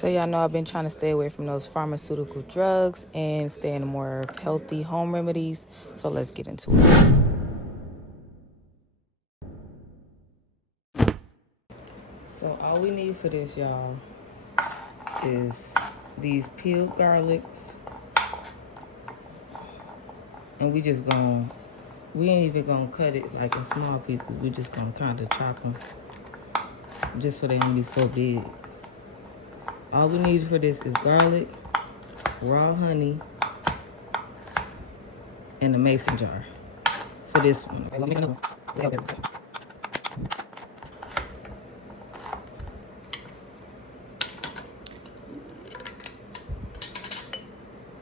So y'all know I've been trying to stay away from those pharmaceutical drugs and stay in more healthy home remedies. So let's get into it. So all we need for this, y'all, is these peeled garlics. And we ain't even gonna cut it like in small pieces. We just gonna kind of chop them just so they don't be so big. All we need for this is garlic, raw honey, and a mason jar for this one. Okay, let me make another one.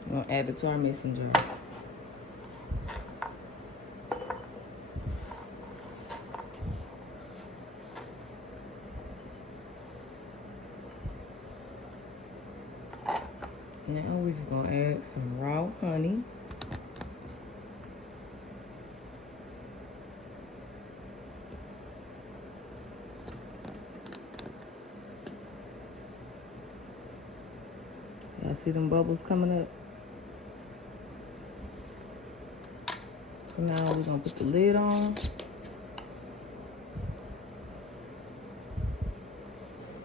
We're gonna add it to our mason jar. Now we're just gonna add some raw honey. Y'all see them bubbles coming up? So now we're gonna put the lid on.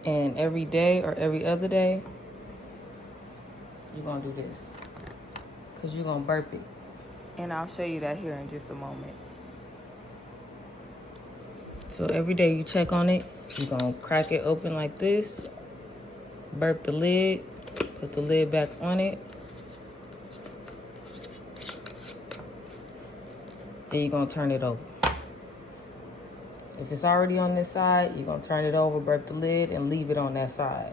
And every day or every other day, you're gonna do this, because you're gonna burp it. And I'll show you that here in just a moment. So every day you check on it, you're gonna crack it open like this, burp the lid, put the lid back on it. Then you're gonna turn it over. If it's already on this side, you're gonna turn it over, burp the lid, and leave it on that side.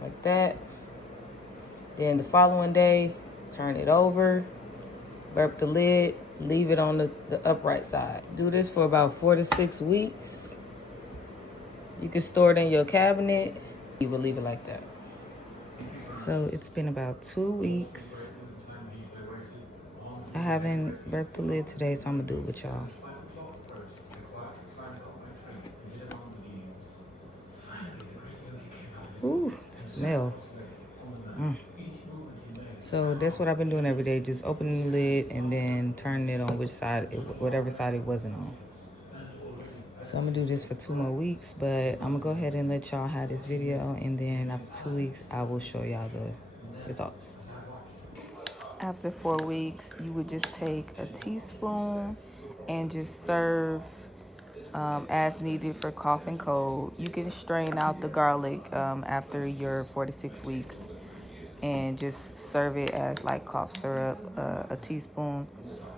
Like that. Then the following day, turn it over, burp the lid, leave it on the upright side. Do this for about 4 to 6 weeks. You can store it in your cabinet. You will leave it like that. So it's been about 2 weeks. I haven't burped the lid today, so I'm gonna do it with y'all. Ooh, smell. So that's what I've been doing every day, just opening the lid and then turning it on whatever side it wasn't on. So I'm gonna do this for 2 more weeks, but I'm gonna go ahead and let y'all have this video, and then after 2 weeks, I will show y'all the results. After 4 weeks, you would just take a teaspoon and just serve as needed for cough and cold. You can strain out the garlic after your 4 to 6 weeks and just serve it as like cough syrup, a teaspoon.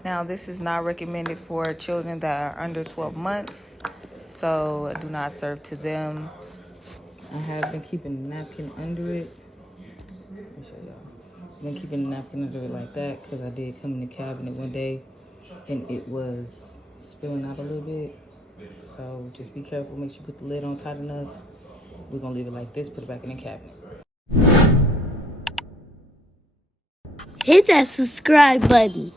Now, this is not recommended for children that are under 12 months, so do not serve to them. I have been keeping a napkin under it. Let me show y'all. I've been keeping a napkin under it like that because I did come in the cabinet one day and it was spilling out a little bit. So just be careful, make sure you put the lid on tight enough. We're gonna leave it like this, put it back in the cabinet. Hit that subscribe button.